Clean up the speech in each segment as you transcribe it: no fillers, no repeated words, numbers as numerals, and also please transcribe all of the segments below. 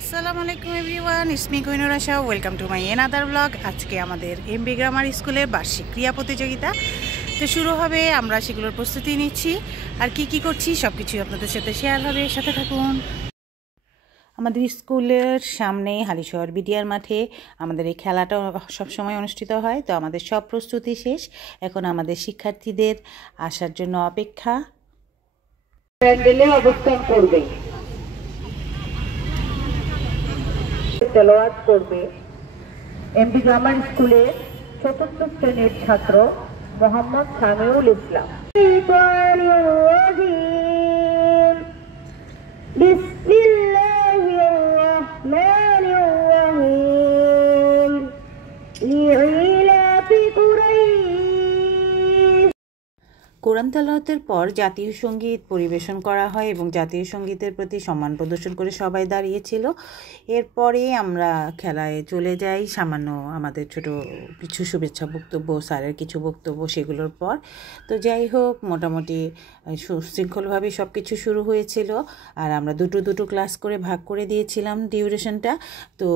আসসালামু আলাইকুম everyone, is me Kohinoor Asha. Welcome to my another blog. আজকে আমাদের এমবি গ্রামার স্কুলে বার্ষিক ক্রিয়া প্রতিযোগিতা তো শুরু হবে। আমরা সেগুলোর প্রস্তুতি নিচ্ছি আর কি করছি সব কিছুই আপনাদের সাথে শেয়ার হবে, সাথে থাকুন। আমাদের স্কুলের সামনে হালিশহর বিডিআর মাঠে আমাদের এই খেলাটা সবসময় অনুষ্ঠিত হয়। তো আমাদের সব প্রস্তুতি শেষ, এখন আমাদের শিক্ষার্থীদের আসার জন্য অপেক্ষা। প্যান্ডেলে অবস্থান করবে, তেলাওয়াত করবে এমবি গ্রামার স্কুলের চতুর্থ শ্রেণীর ছাত্র মোহাম্মদ সামিউল ইসলাম। বিসমিল্লাহির রহমানির রহিম। লিইলাফি কুরাইশ। কোরআন তেলাওয়াতের পর জাতীয় সঙ্গীত পরিবেশন করা হয় এবং জাতীয় সঙ্গীতের প্রতি সম্মান প্রদর্শন করে সবাই দাঁড়িয়েছিল। এরপরে আমরা খেলায় চলে যাই। সামান্য আমাদের ছোট কিছু শুভেচ্ছা বক্তব্য, স্যারের কিছু বক্তব্য, সেগুলোর পর তো যাই হোক মোটামুটি সুশৃঙ্খলভাবে সব কিছু শুরু হয়েছিল। আর আমরা দুটো ক্লাস করে ভাগ করে দিয়েছিলাম ডিউরেশনটা। তো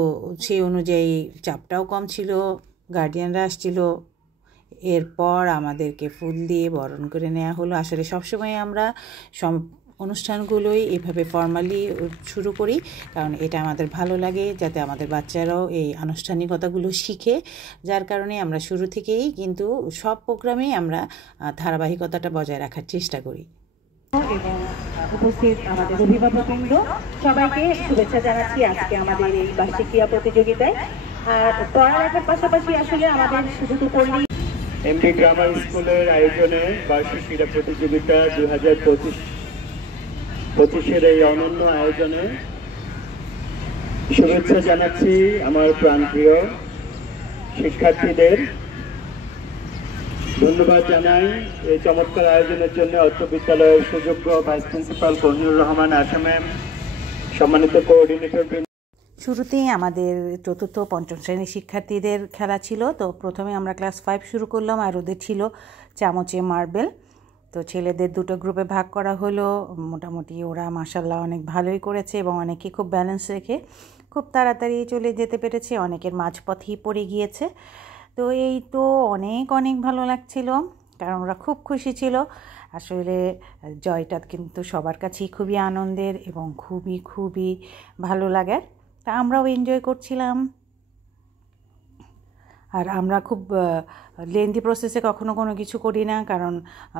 সেই অনুযায়ী চাপটাও কম ছিল, গার্ডিয়ানরা আসছিল। এরপর আমাদেরকে ফুল দিয়ে বরণ করে নেওয়া হলো। আসলে সবসময় আমরা অনুষ্ঠানগুলোই এভাবে ফর্মালি শুরু করি, কারণ এটা আমাদের ভালো লাগে, যাতে আমাদের বাচ্চারাও এই আনুষ্ঠানিকতাগুলো শিখে। যার কারণে আমরা শুরু থেকেই কিন্তু সব প্রোগ্রামেই আমরা ধারাবাহিকতাটা বজায় রাখার চেষ্টা করি। এবং উপস্থিত আমাদের অভিভাবকবৃন্দ সবাইকে শুভেচ্ছা জানাচ্ছি আজকে আমাদের এই বার্ষিক ক্রীড়া প্রতিযোগিতায়। আর পড়ালেখার পাশাপাশি আসলে আমাদের শুধু তো পড়লেই এমবি গ্রামার স্কুলের আয়োজনে বার্ষিক ক্রীড়া প্রতিযোগিতা 2025-এর এই অনন্য আয়োজনে শুভেচ্ছা জানাচ্ছি আমার প্রাণপ্রিয় শিক্ষার্থীদের। ধন্যবাদ জানাই এই চমৎকার আয়োজনের জন্য অত্র বিদ্যালয়ের সুযোগ্য ভাইস প্রিন্সিপাল কর্নিউর রহমান আসামেম, সম্মানিত কোঅর্ডিনেটর। শুরুতেই আমাদের চতুর্থ পঞ্চম শ্রেণীর শিক্ষার্থীদের খেলা ছিল। তো প্রথমে আমরা ক্লাস 5 শুরু করলাম, আর ওদের ছিল চামচে মার্বেল। তো ছেলেদের দুটো গ্রুপে ভাগ করা হলো। মোটামুটি ওরা মাশাআল্লাহ অনেক ভালোই করেছে এবং অনেকে খুব ব্যালেন্স রেখে খুব তাড়াতাড়ি চলে যেতে পেরেছে, অনেকের মাঝপথেই পড়ে গিয়েছে। তো এই তো অনেক ভালো লাগছিল, কারণ ওরা খুব খুশি ছিল। আসলে জয়টা কিন্তু সবার কাছেই খুবই আনন্দের এবং খুবই ভালো লাগার। তা আমরাও এনজয় করছিলাম। আর আমরা খুব লেন্দি প্রসেসে কখনো কোনো কিছু করি না, কারণ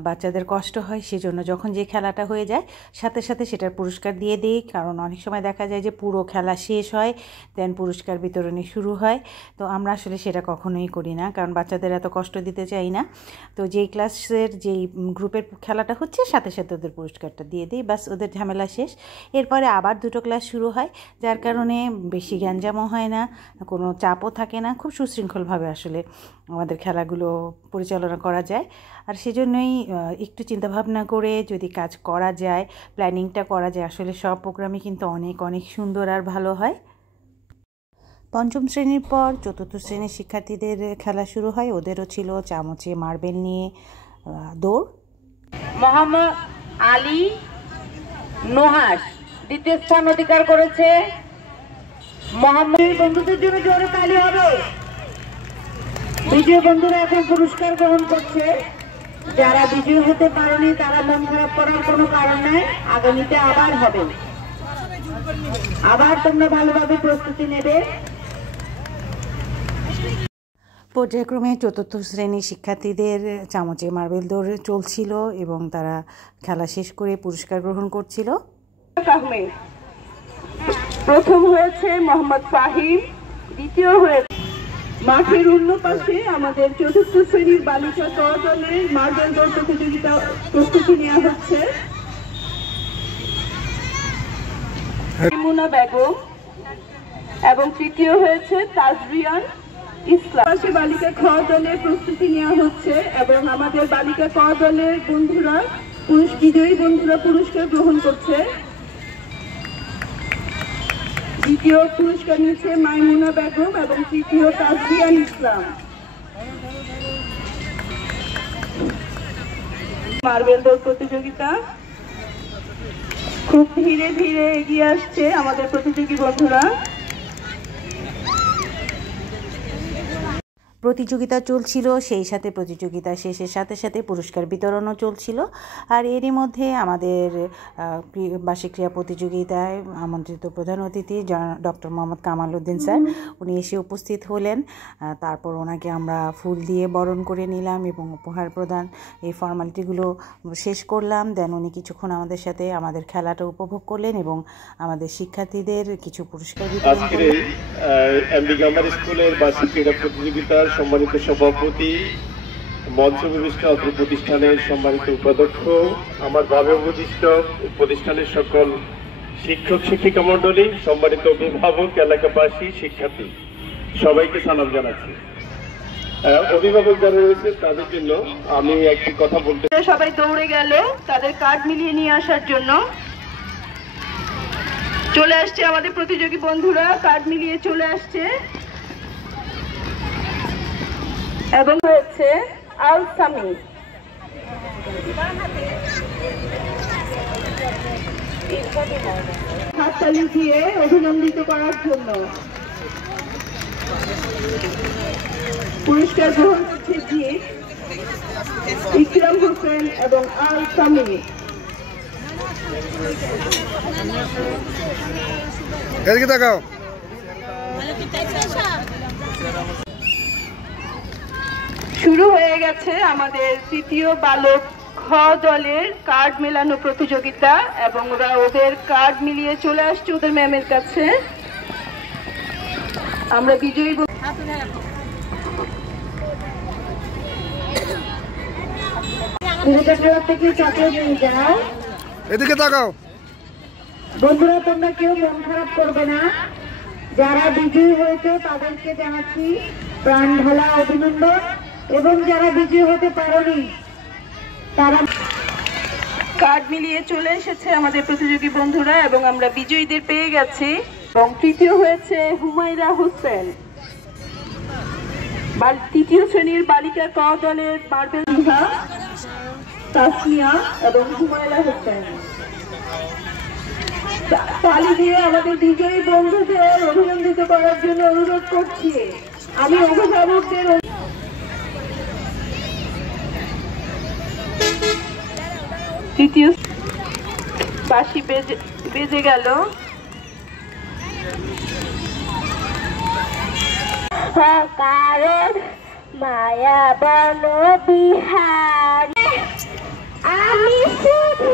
বাচ্চাদের কষ্ট হয়। সেজন্য যখন যে খেলাটা হয়ে যায় সাথে সেটার পুরস্কার দিয়ে দিই, কারণ অনেক সময় দেখা যায় যে পুরো খেলা শেষ হয় দেন পুরস্কার বিতরণী শুরু হয়। তো আমরা আসলে সেটা কখনোই করি না, কারণ বাচ্চাদের এত কষ্ট দিতে চাই না। তো যেই ক্লাসের যেই গ্রুপের খেলাটা হচ্ছে সাথে ওদের পুরস্কারটা দিয়ে দিই, বাস ওদের ঝামেলা শেষ। এরপরে আবার দুটো ক্লাস শুরু হয়, যার কারণে বেশি গ্যাঞ্জামও হয় না, কোনো চাপও থাকে না। খুব সুশৃঙ্খলভাবে আসলে আমাদের খেলাগুলো পরিচালনা করা যায়। আর সেজন্যই একটু চিন্তাভাবনা করে যদি কাজ করা যায়, প্ল্যানিংটা করা যায়, আসলে সব প্রোগ্রামই কিন্তু অনেক সুন্দর আর ভালো হয়। পঞ্চম শ্রেণীর পর চতুর্থ শ্রেণীর শিক্ষার্থীদের খেলা শুরু হয়। ওদেরও ছিল চামচে মার্বেল নিয়ে দৌড়। মোহাম্মদ আলী নোহাস দ্বিতীয় স্থান অধিকার করেছে। মোহাম্মদ বন্ধুদের জন্য জোরে তালি হবে। বিজয় বন্ধুরা এখন পুরস্কার গ্রহণ করছে। যারা বিজয় হতে পারেনি তারা মন খারাপ করার কোনো কারণ নাই, আগামীতে আবার হবে। আবার তোমরা ভালোভাবে প্রস্তুতি নেবে। পর্যায়ক্রমে চতুর্থ শ্রেণীর শিক্ষার্থীদের চামচে মার্বেল দৌড় চলছিল এবং তারা খেলা শেষ করে পুরস্কার গ্রহণ করছিল। প্রথম হয়েছে মোহাম্মদ ফাহিম, দ্বিতীয় হয়েছে। মাঠের অন্য পাশে আমাদের চতুর্থ শ্রেণীর বালিকা ক দলের মার্বেল দৌড় প্রতিযোগিতা প্রস্তুতি নেওয়া হচ্ছে। ইমুনা বেগম এবং তৃতীয় হয়েছে তাজরিয়ান ইসলাম। পাশে বালিকা খ দলের প্রস্তুতি নেওয়া হচ্ছে এবং আমাদের বালিকা ক দলের বন্ধুরা বিজয়ী বন্ধুরা পুরস্কার গ্রহণ করছে। দ্বিতীয় পুরস্কার নিচ্ছে মাইমুনা বেগম এবং তৃতীয় তাজরিয়ান ইসলাম। মার্বেল দৌড় প্রতিযোগিতা খুব ধীরে ধীরে এগিয়ে আসছে আমাদের প্রতিযোগী বন্ধুরা। প্রতিযোগিতা চলছিল, সেই সাথে প্রতিযোগিতা শেষের সাথে সাথে পুরস্কার বিতরণও চলছিল। আর এরই মধ্যে আমাদের বার্ষিক ক্রীড়া প্রতিযোগিতায় আমন্ত্রিত প্রধান অতিথি ডক্টর মোহাম্মদ কামাল উদ্দিন স্যার, উনি এসে উপস্থিত হলেন। তারপর ওনাকে আমরা ফুল দিয়ে বরণ করে নিলাম এবং উপহার প্রদান এই ফর্মালিটিগুলো শেষ করলাম। দেন উনি কিছুক্ষণ আমাদের সাথে আমাদের খেলাটা উপভোগ করলেন এবং আমাদের শিক্ষার্থীদের কিছু পুরস্কার বিতরণ করলেন। এমডি গ্রামার স্কুলের বার্ষিক ক্রীড়া প্রতিযোগিতার সম্মানিত সভাপতি, মঞ্চ বিশিষ্ট অত্র প্রতিষ্ঠানের সম্মানিত উপাধ্যক্ষ, আমার ভাবে উপদিষ্ট প্রতিষ্ঠানের সকল শিক্ষক শিক্ষিকা মন্ডলী, সম্মানিত অভিভাবক, এলাকাবাসী, শিক্ষার্থী, সবাইকে সালাম জানাচ্ছি। অভিভাবক যারা রয়েছে তাদের জন্য আমি একটি কথা বলতে, সবাই দৌড়ে গেল তাদের কার্ড মিলিয়ে নিয়ে আসার জন্য। চলে আসছে আমাদের প্রতিযোগী বন্ধুরা, কার্ড মিলিয়ে চলে আসছে এবং হয়েছে আল সামি। হাততালি দিয়ে অভিনন্দিত করার জন্য পুরস্কার গ্রহণ করছে জিৎ, ইকরাম হোসেন এবং আল সামি। এদিকে তাকাও। শুরু হয়ে গেছে আমাদের তৃতীয় বালক খ দলের কার্ড মেলানো প্রতিযোগিতা এবং ওরা ওদের কার্ড মিলিয়ে চলে আসছে ওদের ম্যামের কাছে। আমরা বিজয়ী থেকে চকলেট নিয়ে যাও। এদিকে তাকাও। বন্ধুরা, তোমরা কেউ মন খারাপ করবে না। যারা বিজয়ী হয়েছে তাদেরকে জানাচ্ছি প্রাণ ঢালা অভিনন্দন, এবং যারা বিজয়ী হতে পারেনি তারা কার্ড মিলিয়ে চলে এসেছে আমাদের প্রতিযোগী বন্ধুরা এবং আমরা বিজয়ীদের পেয়ে গেছি। এবং তৃতীয় হয়েছে হুমায়রা হোসেন, তৃতীয় শ্রেণীর বালিকা ক দলের মার্বেল তাসমিয়া এবং হুমায়রা হোসেন। তালি দিয়ে আমাদের বিজয়ী বন্ধুদের অভিনন্দিত করার জন্য অনুরোধ করছি। আমি অভিভাবকদের তৃতীয় বাঁশি বেজে গেল। কারণ মায়া বন বিহার আমি শুধু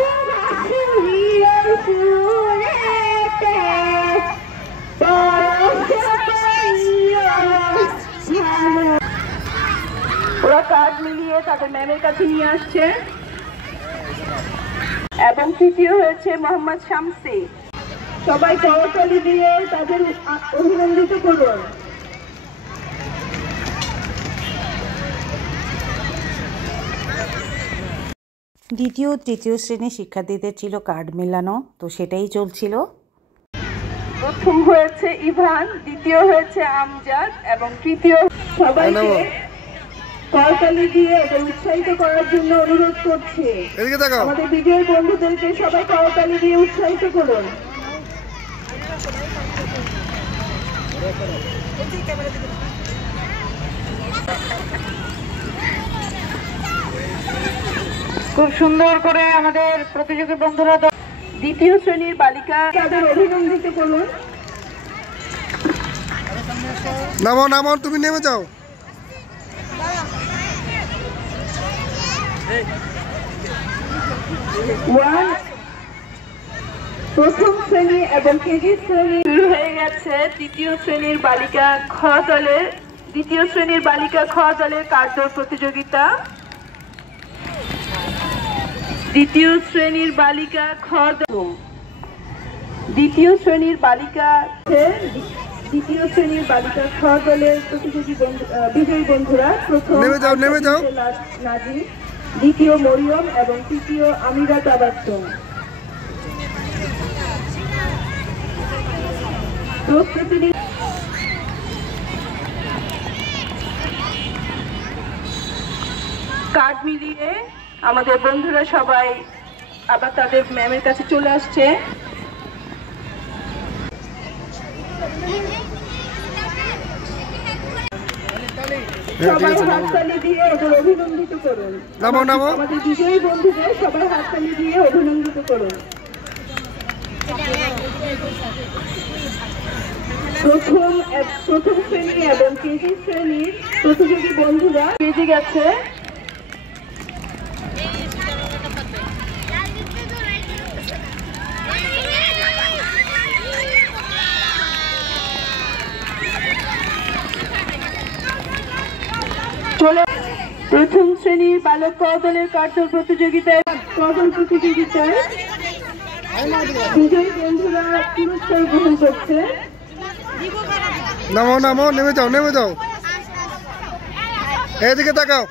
ওরা কার্ড মিলিয়ে তাদের ম্যামের কাছে নিয়ে আসছে এবং তৃতীয় হয়েছে মোহাম্মদ শামসি। সবাই করতালি দিয়ে তাদের অভিনন্দিত করুন। দ্বিতীয় তৃতীয় শ্রেণীর শিক্ষার্থীদের ছিল কার্ড মেলানো, তো সেটাই চলছিল। প্রথম হয়েছে ইভান, দ্বিতীয় হয়েছে আমজাদ এবং তৃতীয়। সবাইকে করতালি দিয়ে ওদের উৎসাহিত করার জন্য অনুরোধ করছি। আমাদের বিজয়ী বন্ধুদেরকে সবাই করতালি দিয়ে উৎসাহিত করুন। খুব সুন্দর করে আমাদের প্রতিযোগী বন্ধুরা দ্বিতীয় শ্রেণীর বালিকা তাদের অভিনন্দিত করুন। নামো নামো, তুমি নেমে যাও। প্রথম শ্রেণী এবং কেজি শ্রেণী শুরু হয়ে গেছে। দ্বিতীয় শ্রেণীর বালিকা খ দলের কার্ডর প্রতিযোগিতা। দ্বিতীয় শ্রেণীর বালিকা খ দলের প্রতিযোগী বিজয়ী বন্ধুরা প্রথম নাজিম, দ্বিতীয় মরিয়ম এবং তৃতীয় আমিরা তাবাসসুম। প্রস্তুতি কার্ড মিলিয়ে আমাদের বন্ধুরা সবাই আবার তাদের ম্যামের কাছে চলে আসছে। সবাই হাততালি দিয়ে ওদের অভিনন্দিত করুন। আমাদের বিজয়ী বন্ধুদের সবাই হাততালি দিয়ে অভিনন্দিত করুন। প্রথম শ্রেণী এবং কেজি শ্রেণীর প্রতিযোগী বন্ধুরা কেজি গেছে। প্রথম শ্রেণীর বালক দলের কার্য প্রতিযোগিতায় বিজয়ী বন্ধুরা পুরস্কার গ্রহণ করছে। নামো নামো, নেমে যাও নেমে যাও, এদিকে তাকাও।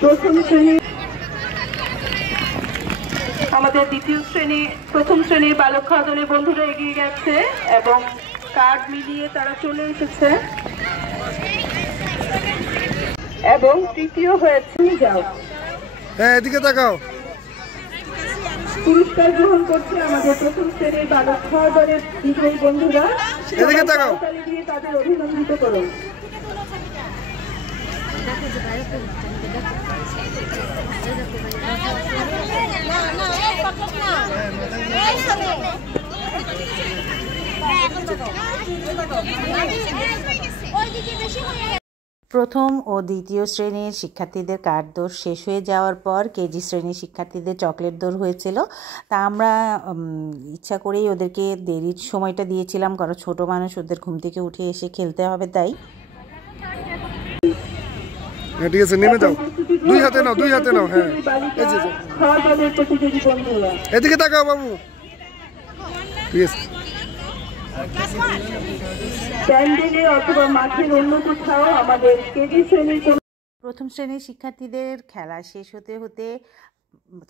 প্রথম শ্রেণী আমাদের প্রথম শ্রেণীর বালক দলের বন্ধুরা এগিয়ে গেছে এবং কার্ড মিলিয়ে তারা চলে এসেছে এবং তৃতীয় হয়েছে। যাও, হ্যাঁ এদিকে তাকাও। পুরস্কার গ্রহণ করছে আমাদের প্রথম শ্রেণীর বালক দলের বিজয়ী বন্ধুরা। এদিকে তাকাও, দিয়ে তাদের অভিনন্দিত করুন। প্রথম ও দ্বিতীয় শ্রেণীর শিক্ষার্থীদের কার্ড দৌড় শেষ হয়ে যাওয়ার পর কেজি শ্রেণীর শিক্ষার্থীদের চকলেট দৌড় হয়েছিল। তা আমরা ইচ্ছা করেই ওদেরকে দেরির সময়টা দিয়েছিলাম, কারণ ছোট মানুষ, ওদের ঘুম থেকে উঠে এসে খেলতে হবে, তাই। ঠিক আছে, নেমে যাও, দুই হাতে নাও, দুই হাতে নাও। হ্যাঁ এদিকে তাকাও বাবু। ঠিক আছে, প্রথম শ্রেণীর শিক্ষার্থীদের খেলা শেষ হতে হতে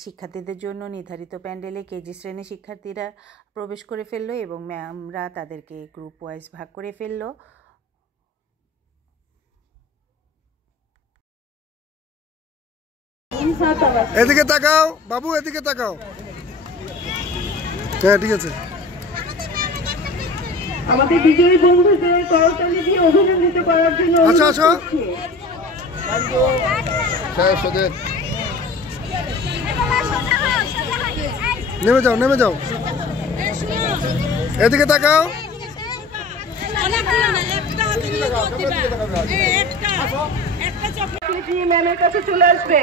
শিক্ষার্থীদের জন্য নির্ধারিত প্যান্ডেলে কেজি শ্রেণীর শিক্ষার্থীরা প্রবেশ করে ফেললো এবং ম্যামরা তাদেরকে গ্রুপ ওয়াইজ ভাগ করে ফেললো। এদিকে তাকাও বাবু, এদিকে তাকাও। হ্যাঁ ঠিক আছে। আমাদের বিজয়ী বন্ধুদের করতালি দিয়ে অভিনন্দিত করার জন্য আচ্ছা আচ্ছা, নেমে যাও নেমে যাও, এদিকে তাকাও। ম্যামের কাছে চলে আসবে।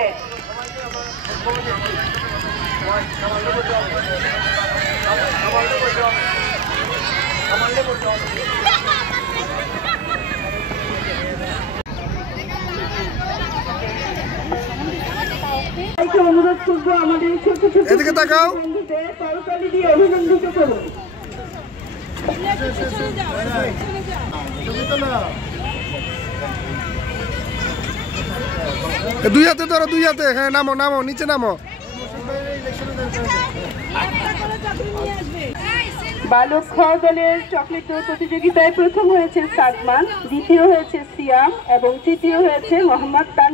অনুরোধ করবো আমাদের ছোট ছোট এদিকে তাকাও, বন্ধুদের করতালি দিয়ে অভিনন্দিত করুন। দুই হাতে ধরো, দুই হাতে। হ্যাঁ নামো নামো, নিচে নামো। বালক দলের চকলেট দৌড় প্রতিযোগিতায় প্রথম হয়েছে সাদমান, দ্বিতীয় হয়েছে সিয়াম এবং তৃতীয় হয়েছে মোহাম্মদ তান।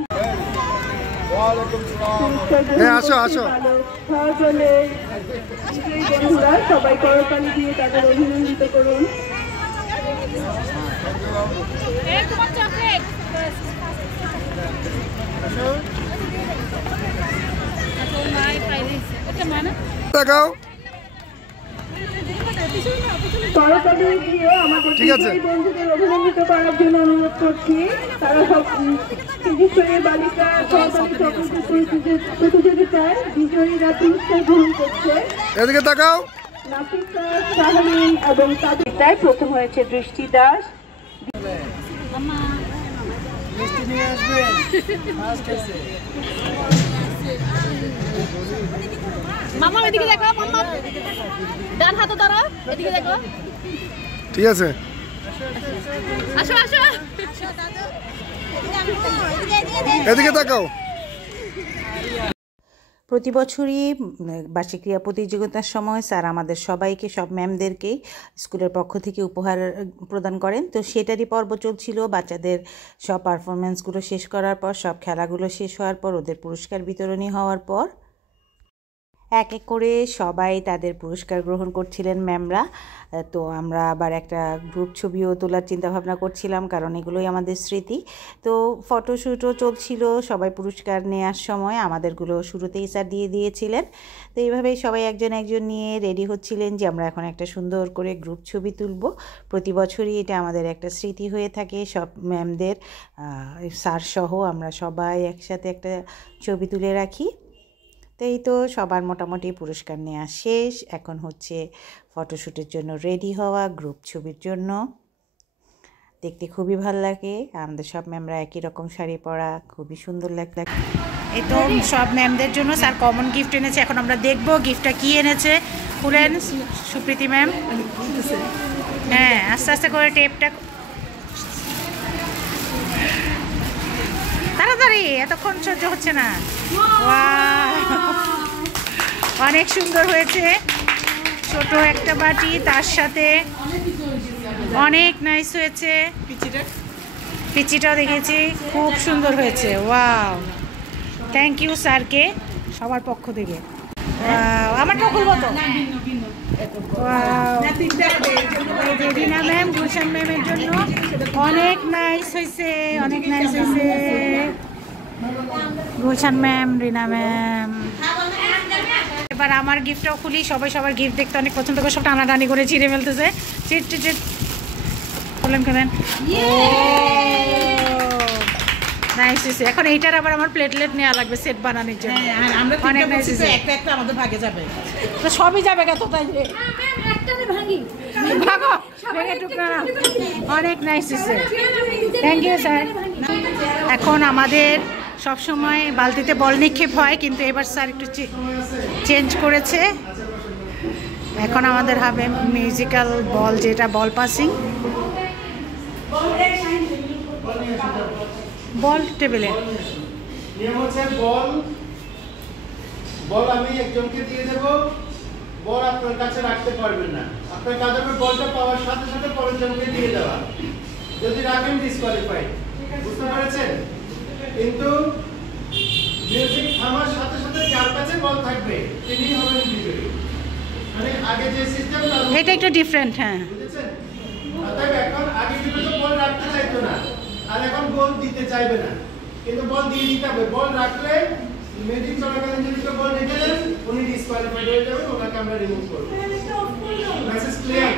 আসো আসো, বন্ধুরা সবাই করতালি দিয়ে তাদের অভিনন্দিত করুন। তাকাও। ঠিক আছে, বন্ধুদের অভিনন্দিত করার জন্য অনুরোধ করছি। তারা সব বালিকা প্রতিযোগিতায় বিজয়ীরা পুরস্কার গ্রহণ করছে। এদিকে তাকাও। নাফিসা, শাহরিন এবং তাদের প্রথম হয়েছে দৃষ্টি দাস। মামা এদিকে দেখো, মামা ডান হাতে ধরো, এদিকে দেখো। ঠিক আছে, আসো আসো, এদিকে তাকাও। প্রতি বছরই বার্ষিক ক্রীড়া প্রতিযোগিতার সময় স্যার আমাদের সবাইকে, সব ম্যামদেরকেই স্কুলের পক্ষ থেকে উপহার প্রদান করেন। তো সেটারই পর্ব চলছিল। বাচ্চাদের সব পারফরমেন্সগুলো শেষ করার পর, সব খেলাগুলো শেষ হওয়ার পর, ওদের পুরস্কার বিতরণী হওয়ার পর এক এক করে সবাই তাদের পুরস্কার গ্রহণ করছিলেন ম্যামরা। তো আমরা আবার একটা গ্রুপ ছবিও তোলার চিন্তাভাবনা করছিলাম, কারণ এগুলোই আমাদের স্মৃতি। তো ফটোশ্যুটও চলছিল। সবাই পুরস্কার নেওয়ার সময় আমাদেরগুলো শুরুতেই স্যার দিয়ে দিয়েছিলেন। তো এইভাবেই সবাই একজন একজন নিয়ে রেডি হচ্ছিলেন যে আমরা এখন একটা সুন্দর করে গ্রুপ ছবি তুলব। প্রতি বছরই এটা আমাদের একটা স্মৃতি হয়ে থাকে। সব ম্যামদের, স্যার সহ আমরা সবাই একসাথে একটা ছবি তুলে রাখি। তো এই তো সবার মোটামুটি পুরস্কার নেওয়া শেষ। এখন হচ্ছে ফটোশ্যুটের জন্য রেডি হওয়া, গ্রুপ ছবির জন্য। দেখতে খুবই ভালো লাগে। আমাদের সব ম্যামরা একই রকম শাড়ি পরা, খুবই সুন্দর লাগে। এই তো সব ম্যামদের জন্য স্যার কমন গিফট এনেছে। এখন আমরা দেখব গিফটটা কি এনেছে। খুলেন সুপ্রীতি ম্যাম। হ্যাঁ, আস্তে আস্তে করে টেপটা, তাড়াতাড়ি, এতক্ষণ সহ্য হচ্ছে না। অনেক সুন্দর হয়েছে। ছোট একটা বাটি, তার সাথে অনেক নাইস হয়েছে। পিচিটাও দেখেছি, খুব সুন্দর হয়েছে। ওয়াও, থ্যাংক ইউ স্যারকে সবার পক্ষ থেকে। আমারটা খুলবো তো। রিনা ম্যাম, গুলশান ম্যামের জন্য অনেক নাইস হয়েছে, অনেক নাইস হয়েছে। গুলশান ম্যাম, রিনা ম্যাম। এবার আমার গিফটটাও খুলি। সবাই সবার গিফট দেখতে অনেক পছন্দ করে, সব টানাটানি করে ছিঁড়ে ফেলতেছে। চিট চিট চিট খুলেন খুলেন। নাইস হয়েছে। এখন এইটার আবার আমার প্লেটলেট নেওয়া লাগবে সেট বানানোর জন্য। অনেক নাইস হয়েছে। একটা আমাদের ভাগে যাবে, তো সবই যাবে কত, তাই ভাগো ভেঙে টুকরা। অনেক নাইস হয়েছে, থ্যাংক ইউ স্যার। এখন আমাদের সবসময় বালতিতে বল নিক্ষেপ হয়, কিন্তু এবার স্যার একটু চেঞ্জ করেছে। এখন আমাদের হবে মিউজিক্যাল বল, যেটা বল পাসিং। বল টেবিলে নিয়ম হচ্ছে বল আমি একজনকে দিয়ে দেব। বল আপনার কাছে রাখতে পারবেন না। আপনার কাজ হবে বলটা পাওয়ার সাথে সাথে পরের জনকে দিয়ে দেওয়া। যদি রাখেন ডিসকোয়ালিফাইড। বুঝতে পেরেছেন? কিন্তু মিউজিক থামার সাথে সাথে যার কাছে বল থাকবে তিনি হবেন বিজয়ী। মানে আগে যে সিস্টেমটা, এটা একটু ডিফারেন্ট। হ্যাঁ, বুঝেছেন? অতএব এখন আগে কিন্তু তো বল রাখতে চাইতো না, আর এখন বল দিতে চাইবে না, কিন্তু বল দিয়ে দিতে হবে। বল রাখলে মিউজিক চলাকালীন যদি কেউ বল রেখে দেন, উনি ডিসকোয়ালিফাইড হয়ে যাবেন, ওনাকে আমরা রিমুভ করব। Message clear?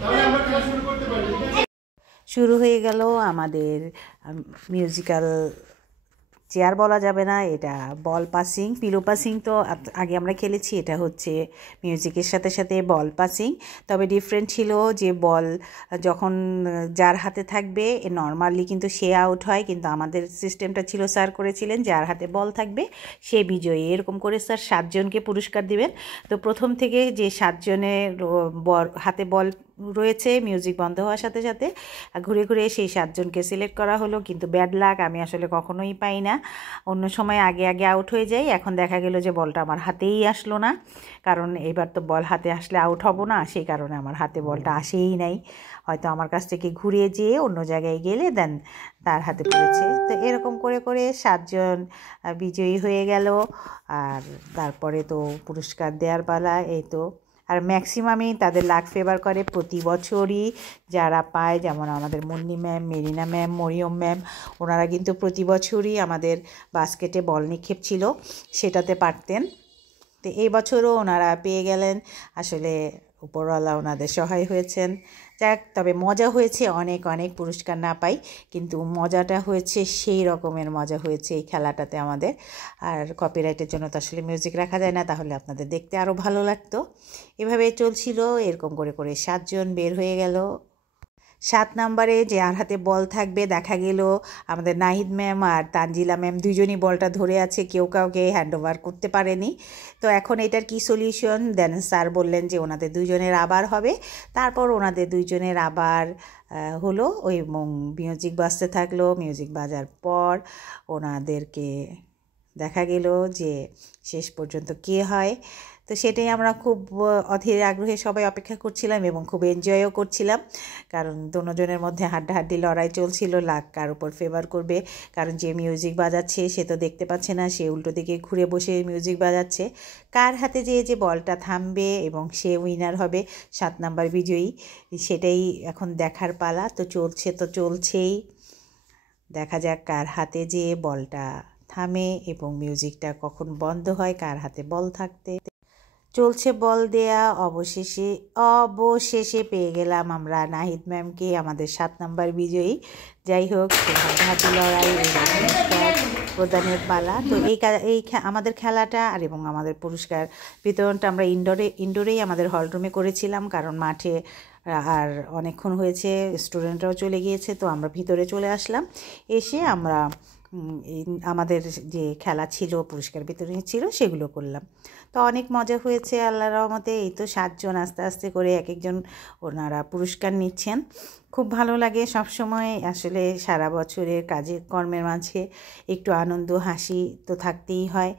তাহলে আমরা খেলা শুরু করতে পারি। শুরু হয়ে গেল আমাদের মিউজিক্যাল চেয়ার বলা যাবে না, এটা বল পাসিং। পিলো পাসিং তো আগে আমরা খেলেছি, এটা হচ্ছে মিউজিকের সাথে সাথে বল পাসিং। তবে ডিফারেন্ট ছিল যে বল যখন যার হাতে থাকবে নর্মালি কিন্তু সে আউট হয়, কিন্তু আমাদের সিস্টেমটা ছিল স্যার করেছিলেন যার হাতে বল থাকবে সে বিজয়ী। এরকম করে স্যার 7 জনকে পুরস্কার দিবেন। তো প্রথম থেকে যে 7 জনের হাতে বল রয়েছে, মিউজিক বন্ধ হওয়ার সাথে সাথে ঘুরে ঘুরে সেই 7 জনকে সিলেক্ট করা হলো। কিন্তু ব্যাড লাক, আমি আসলে কখনোই পাই না। অন্য সময় আগে আগে আউট হয়ে যাই। এখন দেখা গেল যে বলটা আমার হাতেই আসলো না, কারণ এবার তো বল হাতে আসলে আউট হব না, সেই কারণে আমার হাতে বলটা আসেই নাই। হয়তো আমার কাছ থেকে ঘুরিয়ে যেয়ে অন্য জায়গায় গেলে দেন তার হাতে পড়েছে। তো এরকম করে করে 7 জন বিজয়ী হয়ে গেল। আর তারপরে তো পুরস্কার দেওয়ার পালা। এই তো, আর ম্যাক্সিমামই তাদের লাক ফেভার করে প্রতি বছরই যারা পায়, যেমন আমাদের Munni ma'am, Merina ma'am, Mariyam ma'am, ওনারা কিন্তু প্রতি বছরই আমাদের বাস্কেটে বল নিক্ষেপ ছিল সেটাতে পারতেন। তো এই বছরও ওনারা পেয়ে গেলেন। আসলে উপরওয়ালা ওনাদের সহায় হয়েছেন। যাক, তবে মজা হয়েছে, অনেক অনেক পুরস্কার না পাই, কিন্তু মজাটা হয়েছে, সেই রকমের মজা হয়েছে এই খেলাটাতে আমাদের। আর কপিরাইটের জন্য তো আসলে মিউজিক রাখা যায় না, তাহলে আপনাদের দেখতে আরও ভালো লাগতো। এভাবে চলছিল, এরকম করে করে 7 জন বের হয়ে গেল। 7 নম্বরে যে আর হাতে বল থাকবে, দেখা গেল আমাদের নাহিদ ম্যাম আর তানজিলা ম্যাম দুজনই বলটা ধরে আছে, কেউ কাউকে হ্যান্ড ওভার করতে পারেনি। তো এখন এটার কি সলিউশন দেন? স্যার বললেন যে ওনাদের দুজনের আবার হবে। তারপর ওনাদের দুজনের আবার হলো, ওই মিউজিক বাজতে থাকলো। মিউজিক বাজার পর ওনাদেরকে দেখা গেল যে শেষ পর্যন্ত কে হয়। তো সেটাই আমরা খুব অধীর আগ্রহে সবাই অপেক্ষা করছিলাম এবং খুব এনজয়ও করছিলাম, কারণ দুজনের মধ্যে হাড্ডাহাড্ডি লড়াই চলছিল লাক কার উপর ফেভার করবে। কারণ যে মিউজিক বাজাচ্ছে সে তো দেখতে পাচ্ছে না, সে উল্টো দিকে ঘুরে বসে মিউজিক বাজাচ্ছে। কার হাতে যে বলটা থামবে এবং সে উইনার হবে, 7 নাম্বার বিজয়ী, সেটাই এখন দেখার পালা। তো চলছেই, দেখা যাক কার হাতে যে বলটা থামে এবং মিউজিকটা কখন বন্ধ হয়, কার হাতে বল থাকতে চলছে বল দেয়া। অবশেষে পেয়ে গেলাম আমরা নাহিদ ম্যামকে, আমাদের 7 নাম্বার বিজয়ী। যাই হোক, হাড্ডাহাড্ডি লড়াই প্রদানের পালা। তো এই আমাদের খেলাটা এবং আমাদের পুরস্কার বিতরণটা আমরা ইনডোরেই আমাদের হলরুমে করেছিলাম, কারণ মাঠে আর অনেকক্ষণ হয়েছে, স্টুডেন্টরাও চলে গিয়েছে। তো আমরা ভিতরে চলে আসলাম, এসে আমরা আমাদের যে খেলা ছিল, পুরস্কার বিতরণী ছিল, সেগুলো করলাম। তো অনেক মজা হয়েছে আল্লাহর রহমতে। এই তো 7 জন আস্তে আস্তে করে এক একজন ওনারা পুরস্কার নিচ্ছেন। খুব ভালো লাগে সবসময়, আসলে সারা বছরের কাজে কর্মের মাঝে একটু আনন্দ হাসি তো থাকতেই হয়।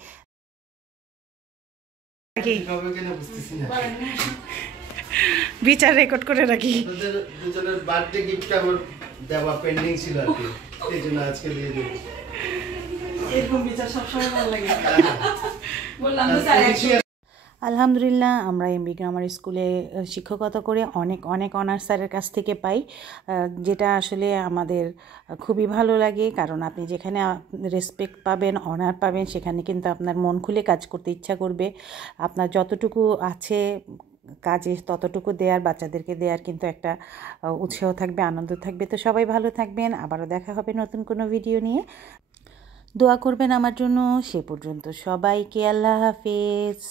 বিচার রেকর্ড করে রাখি। দুজনের বার্থডে গিফট আমার দেওয়া পেন্ডিং ছিল আর কি, এই জন্য আজকে দিয়ে দেব। এরকম বিচার সবসময় ভালো লাগে। বললাম তো আলহামদুলিল্লাহ, আমরা এমবি গ্রামার স্কুলে শিক্ষকতা করে অনেক অনার্স স্যারের কাছ থেকে পাই, যেটা আসলে আমাদের খুবই ভালো লাগে। কারণ আপনি যেখানে রেসপেক্ট পাবেন, অনার পাবেন, সেখানে কিন্তু আপনার মন খুলে কাজ করতে ইচ্ছা করবে। আপনার যতটুকু আছে কাজে ততটুকু দেওয়ার, বাচ্চাদেরকে দেওয়ার কিন্তু একটা উৎসাহ থাকবে, আনন্দ থাকবে। তো সবাই ভালো থাকবেন, আবারও দেখা হবে নতুন কোনো ভিডিও নিয়ে। দোয়া করবেন আমার জন্য। সে পর্যন্ত সবাইকে আল্লাহ হাফেজ।